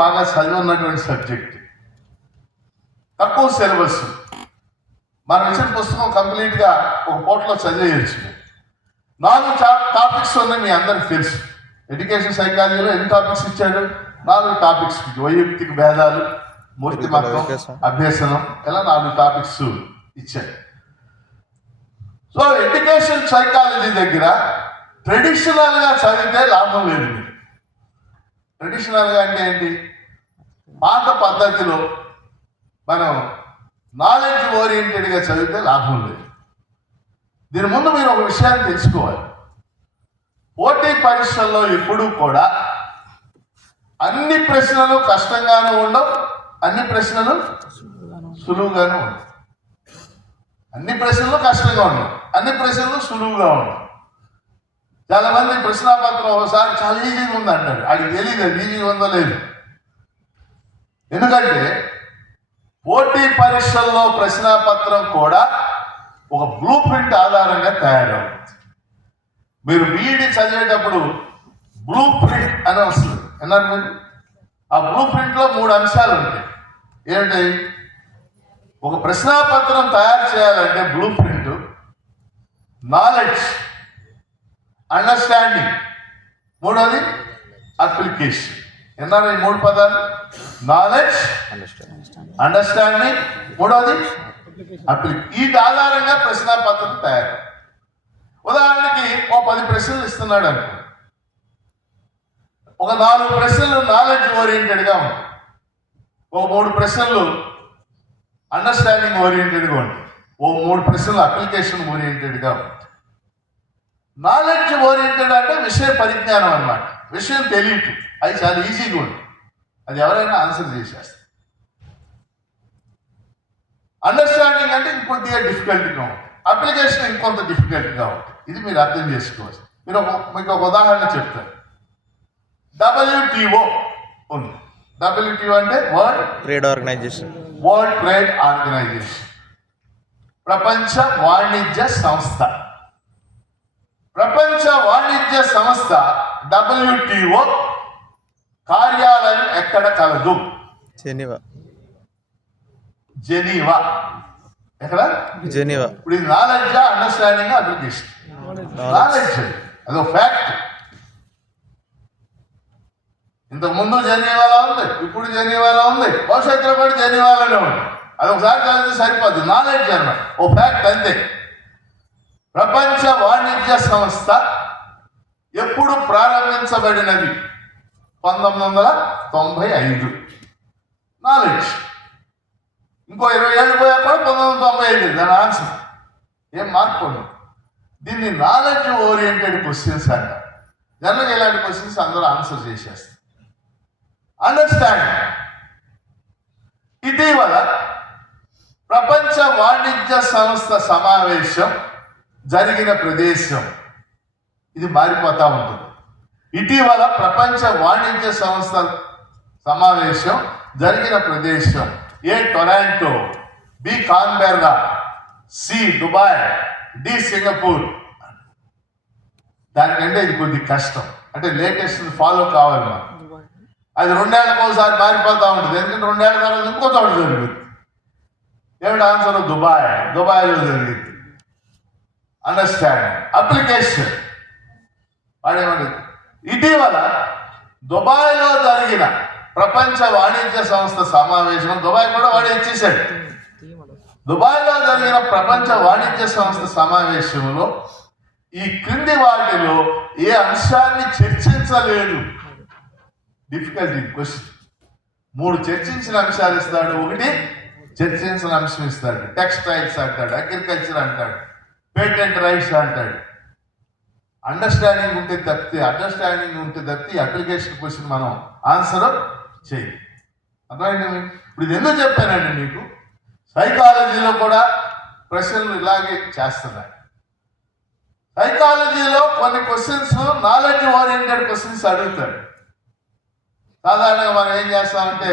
బాగా చదివినటువంటి సబ్జెక్ట్, తక్కువ సిలబస్. మనం ఇచ్చిన పుస్తకం కంప్లీట్గా ఒక పూటలో చదివేయచ్చు. 4 టాపిక్స్ ఉన్నాయి, మీ అందరికి తెలుసు. ఎడ్యుకేషన్ సైకాలజీలో ఎన్ని టాపిక్స్ ఇచ్చాడు? 4 టాపిక్స్. వైయక్తిక భేదాలు, మూర్తిమత్వం, అభ్యసనం, ఇలా 4 టాపిక్స్ ఇచ్చాడు. సో ఎడ్యుకేషన్ సైకాలజీ దగ్గర ట్రెడిషనల్గా చదివితే లాభం లేదు. మీరు ట్రెడిషనల్గా అంటే ఏంటి? పాత పద్ధతిలో మనం నాలెడ్జ్ ఓరియంటెడ్గా చదివితే లాభం లేదు. దీని ముందు మీరు ఒక విషయాన్ని తెలుసుకోవాలి. పోటీ పరీక్షల్లో ఎప్పుడూ కూడా అన్ని ప్రశ్నలు కష్టంగానూ ఉండవు, అన్ని ప్రశ్నలు సులువుగాను ఉండవు. అన్ని ప్రశ్నలు కష్టంగా ఉండవు, అన్ని ప్రశ్నలు సులువుగా ఉండవు. చాలా మంది ప్రశ్నాపత్రం ఒకసారి చాలా ఈజీగా ఉంది అంటారు. వాడికి తెలియదు అది ఈజీగా ఉందో లేదు. ఎందుకంటే పోటీ పరీక్షల్లో ప్రశ్నాపత్రం కూడా ఒక బ్లూ ప్రింట్ ఆధారంగా తయారవుతుంది. మీరు బీఈడి చదివేటప్పుడు బ్లూ ప్రింట్ అని వస్తుంది, అన్నారు మీరు. ఆ బ్లూ ప్రింట్లో 3 అంశాలు ఉంటాయి. ఏంటి? ఒక ప్రశ్నాపత్రం తయారు చేయాలంటే బ్లూ ప్రింట్, నాలెడ్జ్, అండర్స్టాండింగ్, మూడోది అప్లికేషన్. ఎన్నారు ఈ 3 పదాలు? నాలెడ్జ్, అండర్స్టాండింగ్, మూడోది అప్లికేషన్. వీటి ఆధారంగా ప్రశ్నాపత్రం తయారు. ఉదాహరణకి 10 ప్రశ్నలు ఇస్తున్నాడు అనుకో, ఒక 4 ప్రశ్నలు నాలెడ్జ్ ఓరియంటెడ్గా ఉంటాయి, ఒక 3 ప్రశ్నలు అండర్స్టాండింగ్ ఓరియంటెడ్గా ఉంటాయి, ఓ 3 ప్రశ్నలు అప్లికేషన్ ఓరియంటెడ్గా ఉంటాయి. నాలెడ్జ్ ఓరియంటెడ్ అంటే విషయ పరిజ్ఞానం అన్నమాట. విషయం తెలియటం, అది చాలా ఈజీగా ఉంటుంది, అది ఎవరైనా ఆన్సర్ చేసేస్తారు. అండర్స్టాండింగ్ అంటే ఇంకొద్దిగా డిఫికల్ట్గా ఉంటుంది, అప్లికేషన్ ఇంకొంత డిఫికల్ట్గా ఉంటుంది. ఇది మీరు అర్థం చేసుకోవచ్చు. మీకు ఒక ఉదాహరణ చెప్తాను. WTO ఉంది. WTO అంటే వరల్డ్ ట్రేడ్ ఆర్గనైజేషన్, ప్రపంచ వాణిజ్య సంస్థ. ప్రపంచ వాణిజ్య సంస్థ WTO కార్యాలయం ఎక్కడ కలదు? జెనీవా. ఎక్కడ? జెనీవా. ఇప్పుడు ఇది నాలెడ్జ్, అండర్స్టాండింగ్, అప్లికేషన్. నాలెడ్జ్ అదో ఫ్యాక్ట్. ఇంతకుముందు జెనీవాలో ఉంది, ఇప్పుడు జెనీవాలో ఉంది, భవిష్యత్తులో కూడా జెనీవాలోనే ఉంది. అది ఒకసారి చదివితే సరిపోదు. నాలెడ్జ్ అన్నమాట, ఓ ఫ్యాక్ట్ అంతే. ప్రపంచ వాణిజ్య సంస్థ ఎప్పుడు ప్రారంభించబడినది? 1995. నాలెడ్జ్. ఇంకో 20 ఏళ్ళు పోయాక కూడా 1995 దాని ఆన్సర్. ఏం మార్పు ఉండదు. దీన్ని నాలెడ్జ్ ఓరియంటెడ్ క్వశ్చన్స్ అంటారు. జనరల్గా ఇలాంటి క్వశ్చన్స్ అందరూ ఆన్సర్ చేసేస్తారు. అండర్స్టాండింగ్. ఇటీవల ప్రపంచ వాణిజ్య సంస్థ సమావేశం జరిగిన ప్రదేశం, ఇది మారిపోతూ ఉంటుంది. ఇటీవల ప్రపంచ వాణిజ్య సంస్థ సమావేశం జరిగిన ప్రదేశం: A Toronto, B Canberra, C Dubai, D Singapore. దానికంటే ఇది కొద్ది కష్టం. అంటే లేటెస్ట్ ఫాలో కావాలి మనం. అది 2 ఏళ్ళకి ఒకసారి మారిపోతూ ఉంటుంది. ఎందుకంటే 2 ఏళ్ళ తర్వాత ఇంకో చోట జరుగుతుంది. ఏమిటి ఆన్సర్? దుబాయ్లో జరిగింది. అండర్స్టాండింగ్. అప్లికేషన్ వాడేమండి? ఇటీవల దుబాయ్లో జరిగిన ప్రపంచ వాణిజ్య సంస్థ సమావేశం, దుబాయ్ కూడా వాడు ఇచ్చేసాడు. దుబాయ్లో జరిగిన ప్రపంచ వాణిజ్య సంస్థ సమావేశంలో ఈ క్రింది వాటిలో ఏ అంశాన్ని చర్చించలేదు? Difficulty question. 3 చర్చించిన అంశాలు ఇస్తాడు, 1 చర్చించిన అంశం ఇస్తాడు. టెక్స్టైల్స్ అంటాడు, అగ్రికల్చర్ అంటాడు, పేటెంట్ రైట్స్ అంటాడు. అండర్స్టాండింగ్ ఉంటే తప్పితే అప్లికేషన్ క్వశ్చన్ మనం ఆన్సర్ చేయి. అర్థమైంది? ఇప్పుడు ఇది ఎందుకు చెప్పానండి మీకు? సైకాలజీలో కూడా ప్రశ్నలు ఇలాగే చేస్తున్నాయి. సైకాలజీలో కొన్ని క్వశ్చన్స్ నాలెడ్జ్ ఓరియంటెడ్ క్వశ్చన్స్ అడుగుతాడు. సాధారణంగా మనం ఏం చేస్తామంటే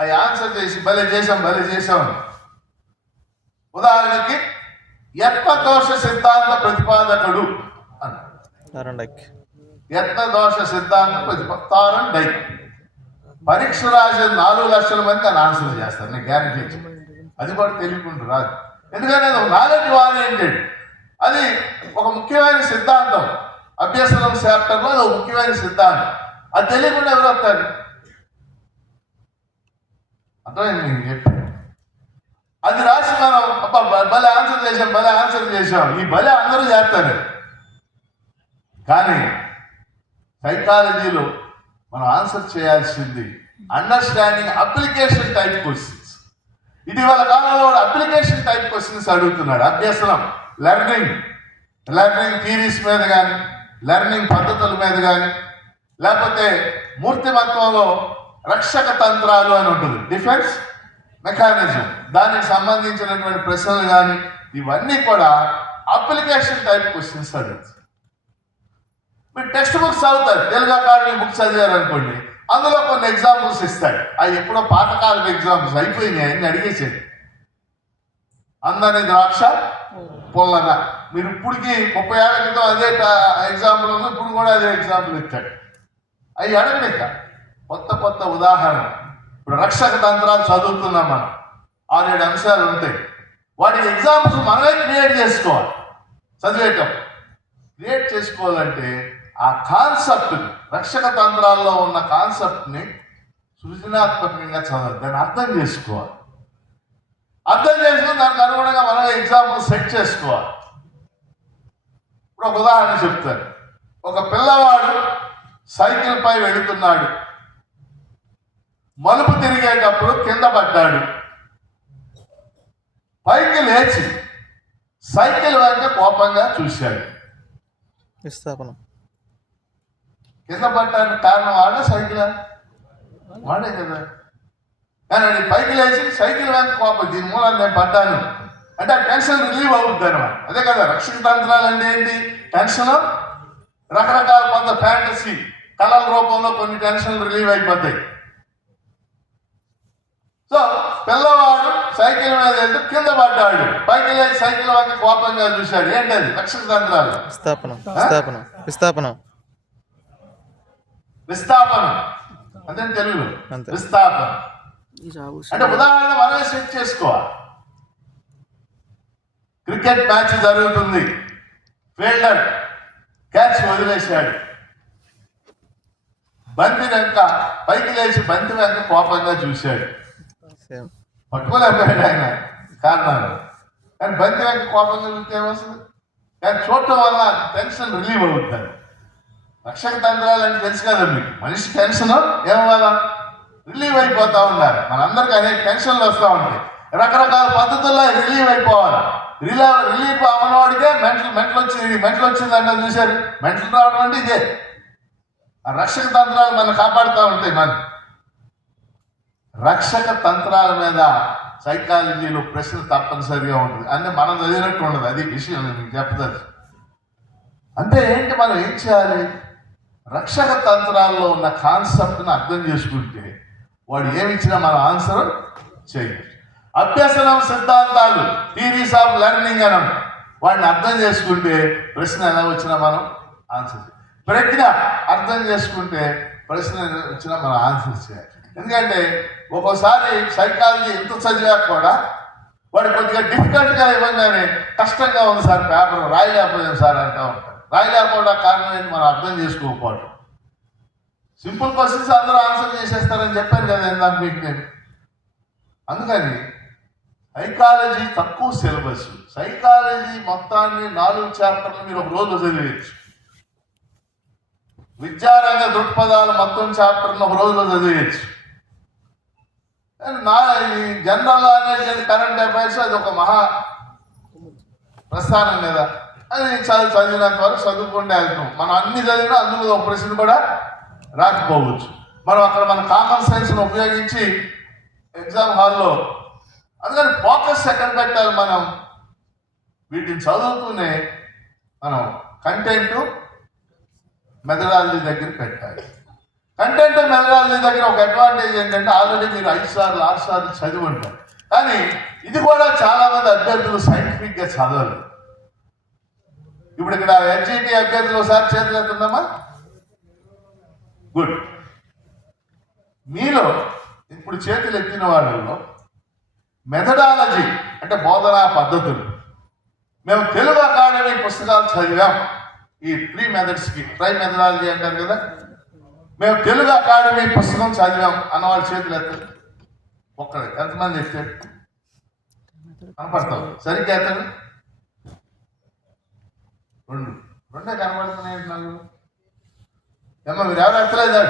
అవి ఆన్సర్ చేసి భలే చేసాం. ఉదాహరణకి యత్నదోష సిద్ధాంత ప్రతిపాదకుడు అన్నాడు. యత్నదోష సిద్ధాంత తారన్ డైక్. పరీక్ష రాసే 4 లక్షల మంది దాన్ని ఆన్సర్ చేస్తారు, నేను గ్యారంటీ ఇచ్చాను. అది కూడా తెలియకుండా రాదు, ఎందుకంటే అది నాలెడ్జ్ ఓరియంటెడ్. అది ఒక ముఖ్యమైన సిద్ధాంతం, అభ్యసనం శాస్త్రంలో అది ఒక ముఖ్యమైన సిద్ధాంతం. అది తెలియకుండా ఎవరు వస్తారు? అర్థమైంది నేను చెప్పి. అది రాసి మనం భలే ఆన్సర్ చేసాం, ఈ భలే అందరూ చేస్తారు. కానీ సైకాలజీలో మనం ఆన్సర్ చేయాల్సింది అండర్స్టాండింగ్ అప్లికేషన్ టైప్ క్వశ్చన్స్. ఇటీవల కాలంలో అప్లికేషన్ టైప్ క్వశ్చన్స్ అడుగుతున్నాడు. అభ్యసనం, లెర్నింగ్ థియరీస్ మీద కానీ, లెర్నింగ్ పద్ధతుల మీద కానీ, లేకపోతే మూర్తిమత్వంలో రక్షక తంత్రాలు అని ఉంటుంది, డిఫెన్స్ మెకానిజం, దానికి సంబంధించినటువంటి ప్రశ్నలు కానీ, ఇవన్నీ కూడా అప్లికేషన్ టైప్ క్వశ్చన్స్ అడుగుతారు. మీరు టెక్స్ట్ బుక్స్ చదువుతారు, తెలుగు అకాడమీ బుక్స్ చదివారు అనుకోండి, అందులో కొన్ని ఎగ్జాంపుల్స్ ఇస్తాడు. అవి ఎప్పుడో పాతకాలం ఎగ్జాంపుల్స్ అయిపోయినాయి అని అడిగేసేది. అందని ద్రాక్ష పొల్లన, మీరు ఇప్పటికి 30 ఏళ్ల క్రితం అదే ఎగ్జాంపుల్ ఉంది, ఇప్పుడు కూడా అదే ఎగ్జాంపుల్ ఇస్తాడు. అవి అడగలేక కొత్త ఉదాహరణ. ఇప్పుడు రక్షక తంత్రాలు చదువుతున్నాం మనం, 6-7 అంశాలు ఉంటాయి. వాటికి ఎగ్జాంపుల్స్ మనమే క్రియేట్ చేసుకోవాలి. చదివేటప్పుడు క్రియేట్ చేసుకోవాలంటే ఆ కాన్సెప్ట్ని, రక్షక తంత్రాల్లో ఉన్న కాన్సెప్ట్ని సృజనాత్మకంగా చదవాలి, దాన్ని అర్థం చేసుకోవాలి. అర్థం చేసుకుని దానికి అనుగుణంగా మనం ఎగ్జాంపుల్ సెట్ చేసుకోవాలి. ఇప్పుడు ఒక ఉదాహరణ చెప్తారు. ఒక పిల్లవాడు సైకిల్ పై వెళుతున్నాడు, మలుపు తిరిగేటప్పుడు కింద పడ్డాడు. పైకి లేచి సైకిల్ వెంట కోపంగా చూశాడు. కింద పడ్డానికి కారణం వాడా సైకిల్? వాడే కదా. కానీ అది పైకి లేచి సైకిల్ వెంట కోపం, దీని మూలం నేను పడ్డాను అంటే ఆ టెన్షన్ రిలీవ్ అవుద్ది అనమాట. అదే కదా రక్షక తంత్రాలు అంటే ఏంటి? టెన్షన్, రకరకాల కొంత ఫ్యాంటసీ కళల రూపంలో కొన్ని టెన్షన్లు రిలీవ్ అయిపోతాయి. సో పిల్లవాడు సైకిల్ మీద వెళ్తూ కింద పడ్డాడు, పైకి లేచి సైకిల్ వెంట కోపంగా చూశాడు. ఏంటది? రక్షక తంత్రాలు. విస్థాపన అంటే తెలుగులో విస్థాపన అంటే ఉదాహరణ మనమే సెట్ చేసుకోవాలి. క్రికెట్ మ్యాచ్ జరుగుతుంది, ఫీల్డర్ క్యాచ్ వదిలేశాడు, బంతి వెంక పైకి లేచి బంతి వెంక కోపంగా చూశాడు. పట్టుకోలేకపోయాడు ఆయన కారణాలు, కానీ బంతి వెంక కోపంగా చూస్తే ఏమొస్తుంది? కానీ చూడటం వల్ల టెన్షన్ రిలీవ్ అవుతుంది. రక్షక తంత్రాలు అంటే తెలుసు కదా మీకు, మనిషి టెన్షన్ ఏమవ్వాల రిలీవ్ అయిపోతూ ఉండాలి. మనందరికీ అనేక టెన్షన్లు వస్తూ ఉంటాయి, రకరకాల పద్ధతుల్లో రిలీవ్ అయిపోవాలి. రిలీఫ్ అవనవాడికే మెంటల్ వచ్చింది అంటే చూశారు. మెంటల్ రావడం అంటే ఇదే. ఆ రక్షక తంత్రాలు మనం కాపాడుతూ ఉంటాయి. మన రక్షక తంత్రాల మీద సైకాలజీలో ప్రశ్న తప్పనిసరిగా ఉంటుంది. అంటే మనం చదివినట్టు ఉండదు, అది విషయం మీకు చెప్తాను. అంటే ఏంటి, మనం ఏం చేయాలి? రక్షక తంత్రాల్లో ఉన్న కాన్సెప్ట్ని అర్థం చేసుకుంటే వాడు ఏమిచ్చినా మనం ఆన్సర్ చేయవచ్చు. అభ్యసనం సిద్ధాంతాలు, థియరీస్ ఆఫ్ లెర్నింగ్ అని వాడిని అర్థం చేసుకుంటే ప్రశ్న ఎలా వచ్చినా మనం ఆన్సర్ చేయాలి. ప్రజ్ఞ అర్థం చేసుకుంటే ప్రశ్న వచ్చినా మనం ఆన్సర్ చేయాలి. ఎందుకంటే ఒక్కోసారి సైకాలజీ ఎంత చదివాక కూడా వాడు కొద్దిగా డిఫికల్ట్గా ఇవ్వగానే కష్టంగా ఉంది సార్, పేపర్ రాయలేకపోయాం సార్ అంటూ ఉంటారు. రాయలేకపోవడం కారణం ఏంటి? మనం అర్థం చేసుకోకపోవడం. సింపుల్ క్వశ్చన్స్ అందరూ ఆన్సర్ చేసేస్తారని చెప్పాను కదా ఇందాక మీకు నేను. అందుకని సైకాలజీ తక్కువ సిలబస్, సైకాలజీ మొత్తాన్ని 4 చాప్టర్లు మీరు ఒక రోజు చదివేయచ్చు. విద్యారంగ దృక్పథాలు మొత్తం చాప్టర్ను ఒక రోజులో చదివేయచ్చు. జనరల్ నాలెడ్జ్, కరెంట్ అఫైర్స్ అది ఒక మహా ప్రస్థానం కదా. అది చదివినంత వరకు చదువుకుంటే వెళ్తాం. మనం అన్ని చదివినా అందులో ఒక ప్రశ్న కూడా రాకపోవచ్చు. మనం అక్కడ మన కామన్ సెన్స్ను ఉపయోగించి ఎగ్జామ్ హాల్లో, అందుకని ఫోకస్ ఎక్కడ పెట్టాలి? మనం వీటిని చదువుతూనే మనం కంటెంట్ మెథడాలజీ దగ్గర పెట్టాలి. కంటెంట్ మెథడాలజీ దగ్గర ఒక అడ్వాంటేజ్ ఏంటంటే ఆల్రెడీ మీరు 5 సార్లు 6 సార్లు చదివి ఉంటారు. కానీ ఇది కూడా చాలా మంది అభ్యర్థులు సైంటిఫిక్గా చదవలేదు. ఇప్పుడు ఇక్కడ ఎన్జిటి అభ్యర్థులు ఒకసారి చేతులు ఎత్తుందమ్మా. గుడ్. మీలో ఇప్పుడు చేతులు ఎత్తిన వాళ్ళలో మెథడాలజీ అంటే బోధనా పద్ధతులు, మేము తెలుగు అకాడమీ పుస్తకాలు చదివాం. ఈ 3 మెథడ్స్కి ట్రై మెథడాలజీ అంటారు కదా, మేము తెలుగు అకాడమీ పుస్తకం చదివాం అన్న వాళ్ళ చేతులు ఎత్తారు. ఒక్కడే ఎంతమంది ఎత్తారు కనపడతాం? సరిగ్గా ఎత్తారు. రెండే కనపడుతున్నాయి నాకు. ఏమో మీరు ఎవరు ఎత్తలేదా?